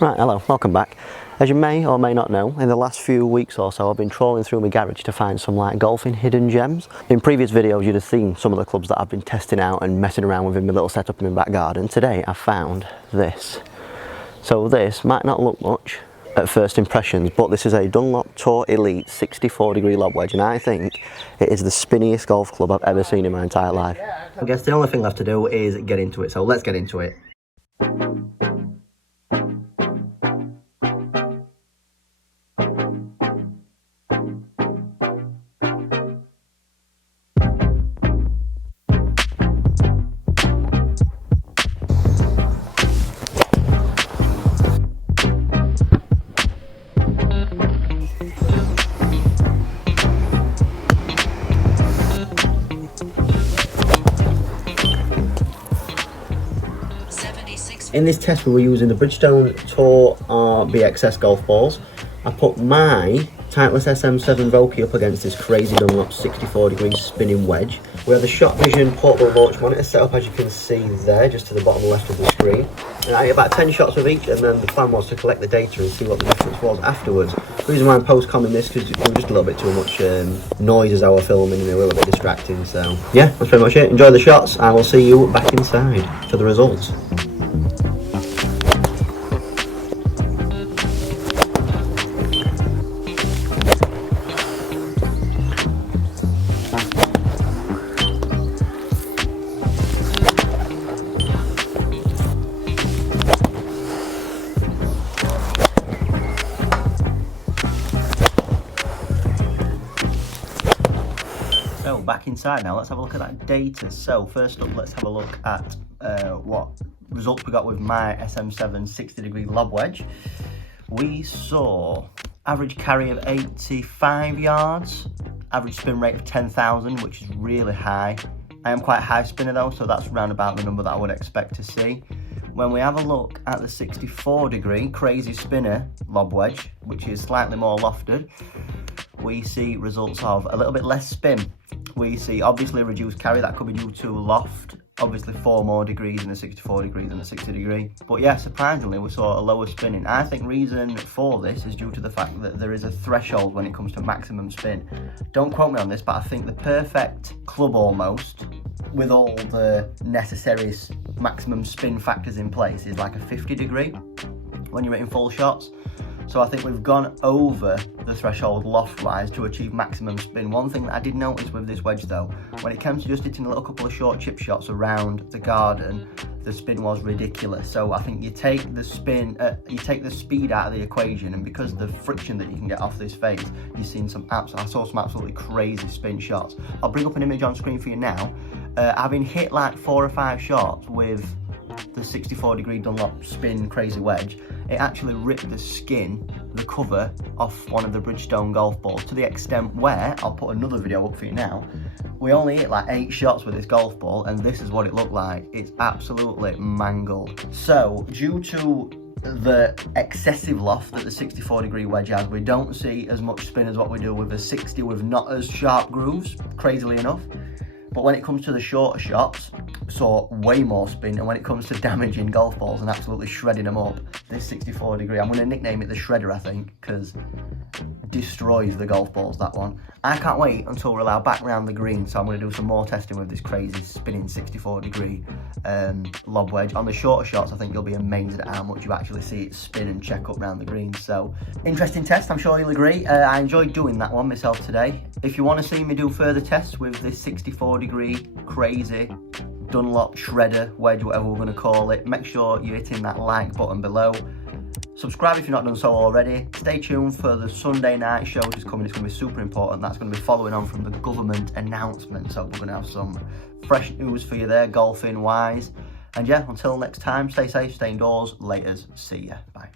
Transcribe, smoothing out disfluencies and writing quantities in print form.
Right, hello, welcome back. As you may or may not know, in the last few weeks or so I've been trawling through my garage to find some like golfing hidden gems. In previous videos you'd have seen some of the clubs that I've been testing out and messing around with in my little setup in my back garden. Today I found this. So this might not look much at first impressions, but this is a Dunlop Tour Elite 64-degree lob wedge, and I think it is the spinniest golf club I've ever seen in my entire life. I guess the only thing left to do is get into it, so let's get into it. In this test we were using the Bridgestone Tour BXS golf balls. I put my Titleist SM7 Vokey up against this crazy Dunlop 64-degree spinning wedge. We have the Shot Vision portable launch monitor set up, as you can see there, just to the bottom left of the screen. And I had about 10 shots of each, and then the plan was to collect the data and see what the difference was afterwards. The reason why I'm post-comming this because it was just a little bit too much noise as I was filming and a little bit distracting. So yeah, that's pretty much it. Enjoy the shots and we'll see you back inside for the results. So back inside now, let's have a look at that data. So first up, let's have a look at what results we got with my SM7 60-degree lob wedge. We saw average carry of 85 yards, average spin rate of 10,000, which is really high. I am quite a high spinner though, so that's around about the number that I would expect to see. When we have a look at the 64-degree crazy spinner lob wedge, which is slightly more lofted, we see results of a little bit less spin. We see obviously reduced carry, that could be due to loft, obviously 4 more degrees in the 64 degree than the 60 degree. But yeah, surprisingly we saw a lower spinning. I think reason for this is due to the fact that there is a threshold when it comes to maximum spin. Don't quote me on this, but I think the perfect club almost, with all the necessary maximum spin factors in place, is like a 50 degree when you're hitting full shots. So I think we've gone over the threshold loft-wise to achieve maximum spin. One thing that I did notice with this wedge though, when it came to just hitting a little couple of short chip shots around the garden, the spin was ridiculous. So I think you take the spin, you take the speed out of the equation, and because of the friction that you can get off this face, you've seen I saw some absolutely crazy spin shots. I'll bring up an image on screen for you now. Having hit like 4 or 5 shots with the 64-degree Dunlop spin crazy wedge, it actually ripped the skin, the cover, off one of the Bridgestone golf balls, to the extent where, I'll put another video up for you now, we only hit like 8 shots with this golf ball and this is what it looked like. It's absolutely mangled. So due to the excessive loft that the 64-degree wedge has, we don't see as much spin as what we do with a 60 with not as sharp grooves, crazily enough. But when it comes to the shorter shots, saw way more spin, and when it comes to damaging golf balls and absolutely shredding them up, this 64-degree, I'm going to nickname it the Shredder, I think, because destroys the golf balls, that one. I can't wait until we're allowed back round the green, so I'm going to do some more testing with this crazy spinning 64-degree lob wedge. On the shorter shots, I think you'll be amazed at how much you actually see it spin and check up round the green. So, interesting test, I'm sure you'll agree. I enjoyed doing that one myself today. If you want to see me do further tests with this 64-degree crazy Dunlop shredder wedge, whatever we're going to call it, make sure you're hitting that like button below. Subscribe if you've not done so already. Stay tuned for the Sunday night show which is coming. It's going to be super important. That's going to be following on from the government announcement, so we're going to have some fresh news for you there, golfing wise. And yeah, until next time, stay safe, stay indoors, laters, see ya, bye.